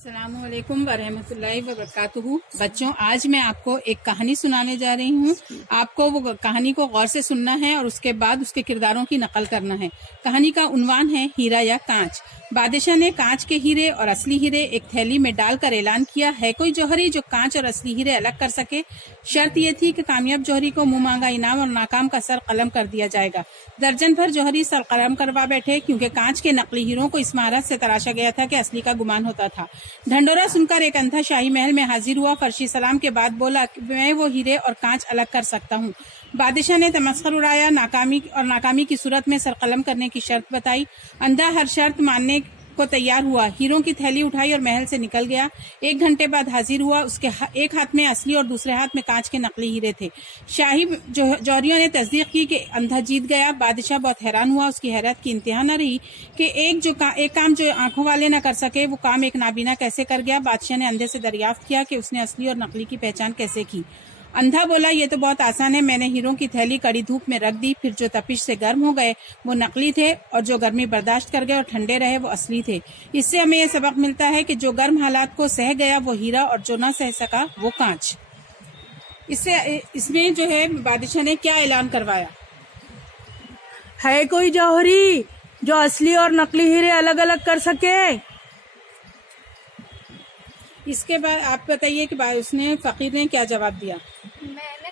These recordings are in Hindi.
अस्सलामुअलैकुम वरहमतुल्लाहि वबरकातुहू। बच्चों, आज मैं आपको एक कहानी सुनाने जा रही हूँ। आपको वो कहानी को गौर से सुनना है और उसके बाद उसके किरदारों की नकल करना है। कहानी का उन्वान है हीरा या कांच। बादशाह ने कांच के हीरे और असली हीरे एक थैली में डालकर ऐलान किया, है कोई जौहरी जो कांच और असली हीरे अलग कर सके? शर्त ये थी कि कामयाब जौहरी को मुंह मांगा इनाम और नाकाम का सर कलम कर दिया जाएगा। दर्जन भर जौहरी सर कलम करवा बैठे, क्योंकि कांच के नकली हीरों को इस महारत से तराशा गया था कि असली का गुमान होता था। ढंडोरा सुनकर एक अंधा शाही महल में हाजिर हुआ। फर्शी सलाम के बाद बोला, मैं वो हीरे और कांच अलग कर सकता हूँ। बादशाह ने तमस्खर उड़ाया, नाकामी की सूरत में सरकलम करने की शर्त बताई। अंधा हर शर्त मानने को तैयार हुआ। हीरों की थैली उठाई और महल से निकल गया। 1 घंटे बाद हाजिर हुआ। उसके एक हाथ में असली और दूसरे हाथ में कांच के नकली हीरे थे। शाही जौहरियों ने तस्दीक की कि अंधा जीत गया। बादशाह बहुत हैरान हुआ। उसकी हैरत की इंतहा न रही कि एक काम जो आंखों वाले न कर सके, वो काम एक नाबीना कैसे कर गया। बादशाह ने अंधे से दरियाफ्त किया कि उसने असली और नकली की पहचान कैसे की। अंधा बोला, ये तो बहुत आसान है। मैंने हीरों की थैली कड़ी धूप में रख दी, फिर जो तपिश से गर्म हो गए वो नकली थे और जो गर्मी बर्दाश्त कर गए और ठंडे रहे वो असली थे। इससे हमें यह सबक मिलता है कि जो गर्म हालात को सह गया वो हीरा और जो न सह सका वो कांच। इसमें जो है बादशाह ने क्या ऐलान करवाया, है कोई जौहरी जो असली और नकली हीरे अलग अलग कर सके? इसके बाद आप बताइए कि उसने फकीर ने क्या जवाब दिया। मैंने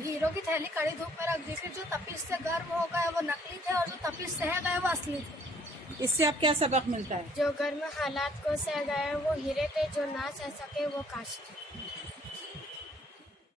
हीरो की थैली कड़ी धूप में रख दी, फिर जो तपिश से गर्म हो गए वो नकली थे और जो तपिश सह गए वो असली थे। इससे आप क्या सबक मिलता है? जो गर्म हालात को सह गए वो हीरे थे, जो ना सह सके वो कांच थे।